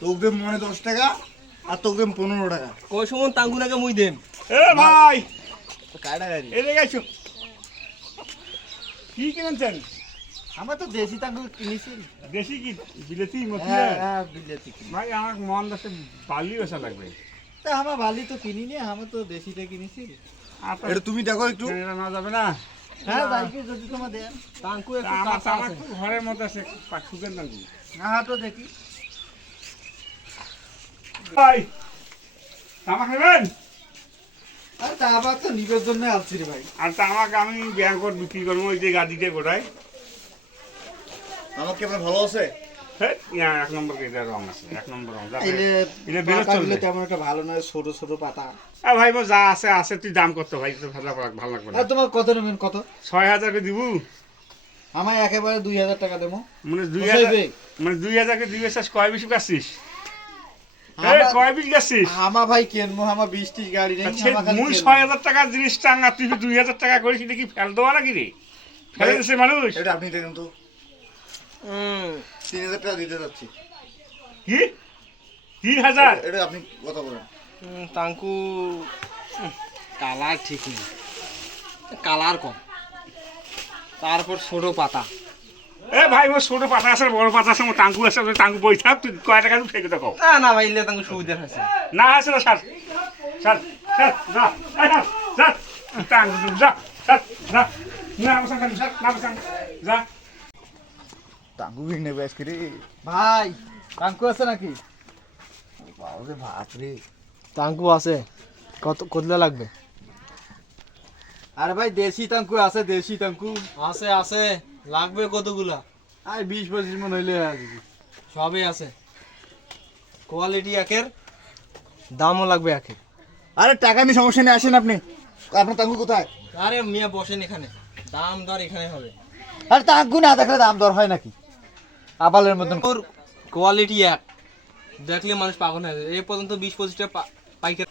তোকে মনে 10 টাকা আর তোকে 15 টাকা। কই সমন তাঙ্গুনাকে মুই দেম। এ ভাই কাটা গাড়ি এদিকে গেছো কি কিনেছেন? আমরা তো দেশি তাঙ্গু কিনেছি। দেশি কি বিলেতি মতি? হ্যাঁ বিলেতি কিনি। ভাই আমার মন আছে বালি ওসা লাগবে। তা আমরা বালি তো কিনিনি, আমরা তো দেশিটা কিনেছি। আপনার এটা তুমি দেখো একটু। কেনা না যাবে না? হ্যাঁ যাইকে যদি তোমার দেন। তাঙ্কু তা একটু আমার কাঁচা আমার আছে। তো ঘরের মধ্যে আছে শুকেন না কি? হ্যাঁ তো দেখি। ভাই তামাক নেবেন? আরে তা আবার তো নিবের জন্য আসছি রে ভাই। আর তামাক আমি ব্যাংকত বিক্রি করবো ওই যে গাড়িতে গোটায়। আমার কি আপনার ভালো আছে? হ্যাঁ এক নম্বর এটা রং আছে, এক নম্বর রং। এলে এটা বেরোত পাতা চলবে। গুলো তেমন একটা ভালো নয়, ছোট ছোট পাতা। ভাই বল যা আছে আছে, তুই দাম করতে ভাই, তো ভালো ভালো লাগবে না। আর তোমার কত নেবেন কত? 6000 কে দিব। আমার একেবারে 2000 টাকা দেবো। মানে পোষাইবে? 2000, মানে 2000 কে দিবে শেষ কয় বেশি কাছিস? আমার- কয় বিল গেছিস? আমার ভাই কেনবো, আমার 20-30 গাড়ি নেই। আচ্ছা, আমার খালি মুই কেনবো। 6000 টাকার জিনিস টাঙ্গা, তুই 2000 টাকা করিস, এটা কি ফেল দেওয়া নাকি রে? ফেলে দিছে মানুষ। এটা আপনি দেখুন তো। 3000 টাকা দিতে যাচ্ছি। কি 3000? এটা আপনি কথা বলেন। তাঙ্কু কালার ঠিক নেই, কালার কম, তারপর ছোট পাতা। এ ভাই মোর ছোট পাতা আছে, বড় পাতা আছে, মোর টাঙ্গু আছে, ওই টাঙ্গু বই থাক, তুই কয় টাকা দিবি সেটা কও। না না ভাই, ইলে তাঙ্কু সুবিধা হয়েছে। না আছে না, স্যার স্যার স্যার যা স্যার টাঙ্গু দিবি, যা স্যার যা না বসান খালি, না বসান যা। টাঙ্গু কিনে নেবে আজকে রে ভাই। টাঙ্গু আছে নাকি? বাবা ভাত রে। তাঙ্কু আছে, কতলা লাগবে? আরে ভাই দেশি টাঙ্গু আছে, দেশি টাঙ্গু আছে আছে, লাগবে কতগুলা? আর 20-25 মন হইলে সবই আছে, কোয়ালিটি একের, দামও লাগবে একের। আরে টাকা নিয়ে সমস্যা নেই, আসেন আপনি। আপনার টাঙ্গু কোথায়? আরে মিয়া বসেন এখানে, দাম দর এখানে হবে। আরে টাঙ্গু না দেখলে দাম দর হয় নাকি? আবালের মতন। ওর কোয়ালিটি এক, দেখলে মানুষ পাগল হয়ে যাবে। এই পর্যন্ত 20-25টা পাইকার।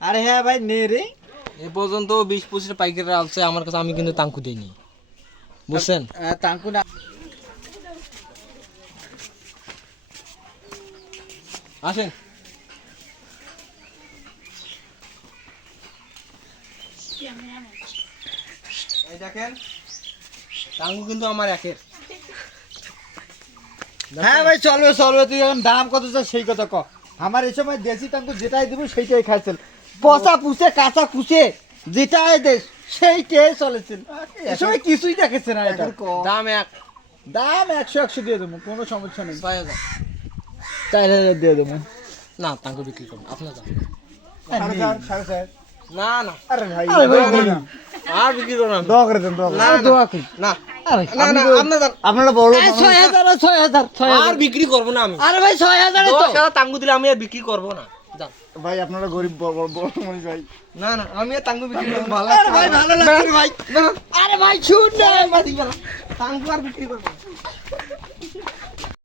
আরে হ্যাঁ ভাই নে রে। এ পর্যন্ত 20-25টা পাইকাররা আছে আমার কাছে, আমি কিন্তু তাঙ্কু দিইনি, বুঝছেন? টাঙ্গু না। আসেন। এই দেখেন, টাঙ্গু কিন্তু আমার একের। হ্যাঁ ভাই চলবে চলবে, তুই এখন দাম কত চাস সেই কথা ক। আমার এই সময় দেশি টাঙ্গু যেটাই দিব সেইটাই খাইছিল। পচা পুষে কাঁচা কুচে যেটাই দেশ সেইটাই চলেছিল। এই সময় কিছুই দেখেছে না এটা। দাম এক, দাম 100 দিয়ে দেবো, কোনো সমস্যা নেই। 6000। 4000 দিয়ে দেবো। না তাঙ্কু বিক্রি করুন, আপনার দাম। 4.5 না না, আরে ভাই আর বিক্রি করুন না। দোয়া করে দেন, দোয়া করে না, দেন। না। দোয়া করি। না আরে না না, আপনি তো- আপনার দাম। আপনারা বড় এই 6000 আর বিক্রি করবো না আমি। আরে ভাই 6000 10,000 তাঙ্গু দিলে আমি আর বিক্রি করবো না। যান। ভাই আপনারা গরিব বড় মনি ভাই। না না, আমি আর তাঙ্গু বিক্রি করবো না। ভালো লাগছে ভাই, ভালো লাগছে ভাই। আরে ভাই শুন না, তাঙ্গু আর বিক্রি করবো না।